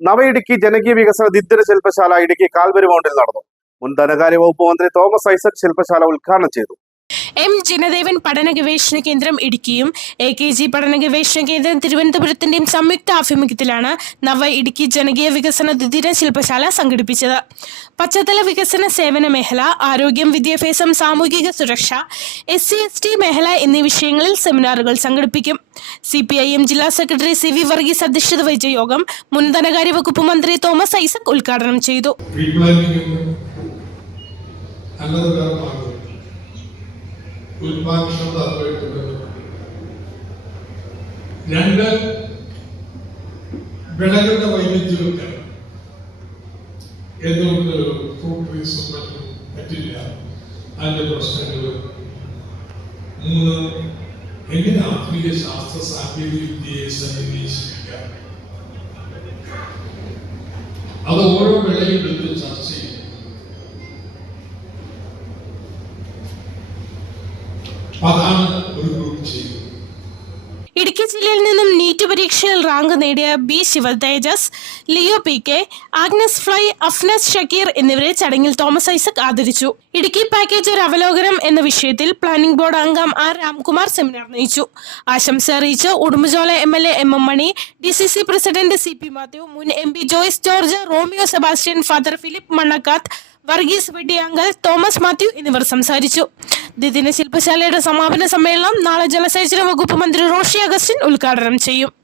നവ ഇടുക്കി ജനകീയ വികസന ദിദ്ദന ശില്പശാല ഇടുക്കി കാൽവരി മൗണ്ടിൽ നടന്നു. മുൻ ധനകാര്യ വകുപ്പ് മന്ത്രി തോമസ് ഐസക് ശില്പശാല ഉദ്ഘാടനം ചെയ്തു. എം ജനദേവൻ പഠന ഗവേഷണ കേന്ദ്രം ഇടുക്കിയും എ കെ ജി പഠന ഗവേഷണ കേന്ദ്രം തിരുവനന്തപുരത്തിന്റെയും സംയുക്ത ആഭിമുഖ്യത്തിലാണ് നവ ഇടുക്കി ജനകീയ വികസന ദ്വിദിന ശില്പശാല സംഘടിപ്പിച്ചത്. പശ്ചാത്തല വികസന സേവന മേഖല ആരോഗ്യം വിദ്യാഭ്യാസം സാമൂഹിക സുരക്ഷ എസ് സി എസ് ടി മേഖല എന്നീ വിഷയങ്ങളിൽ സെമിനാറുകൾ സംഘടിപ്പിക്കും. സി പി ഐ എം ജില്ലാ സെക്രട്ടറി സി വി വർഗീസ് അധ്യക്ഷത വഹിച്ച യോഗം മുൻ ധനകാര്യ വകുപ്പ് മന്ത്രി തോമസ് ഐസക് ഉദ്ഘാടനം ചെയ്തു. അല്ലാതെ വേറെ ഉൽപാദനക്ഷമത അതുമായിട്ട് രണ്ട് വിളകളുടെ വൈവിധ്യമൊക്കെ. എന്തുകൊണ്ട് ഫ്രൂട്ട് ട്രീസും മറ്റും പറ്റില്ല? അതിന്റെ പ്രശ്നങ്ങൾ മൂന്ന് എങ്ങനെ ആധുനിക ശാസ്ത്ര സാങ്കേതിക വിദ്യയെ സന്നിവേശിപ്പിക്കാം അത് ഓരോ വിളയും അതാണ് ഒരു ഗ്രൂപ്പ് ചെയ്യുന്നത്. ഇടുക്കി ജില്ലയിൽ നിന്നും നീറ്റ് പരീക്ഷയിൽ റാങ്ക് നേടിയ B Sivathejas Leo P K Agnes fly Afnas Shakir എന്നിവരെ ചടങ്ങിൽ തോമസ് ഐസക് ആദരിച്ചു. ഇടുക്കി പാക്കേജ് ഒരു അവലോകനം എന്ന വിഷയത്തിൽ പ്ലാനിംഗ് ബോർഡ് അംഗം ആർ രാംകുമാർ സെമിനാർ നയിച്ചു ആശംസ അറിയിച്ച് Udumbuchola M L A M M Mani D C C president C P Mathew മുൻ M P Joyce George Romeo Sebastian father Philip Mannakkath Varghese Vettiyankal Thomas Mathew എന്നിവർ സംസാരിച്ചു. ദ്വിദിന ശില്പശാലയുടെ സമാപന സമ്മേളനം നാളെ ജലസേചന വകുപ്പ് മന്ത്രി റോഷി അഗസ്റ്റിൻ ഉദ്ഘാടനം ചെയ്യും.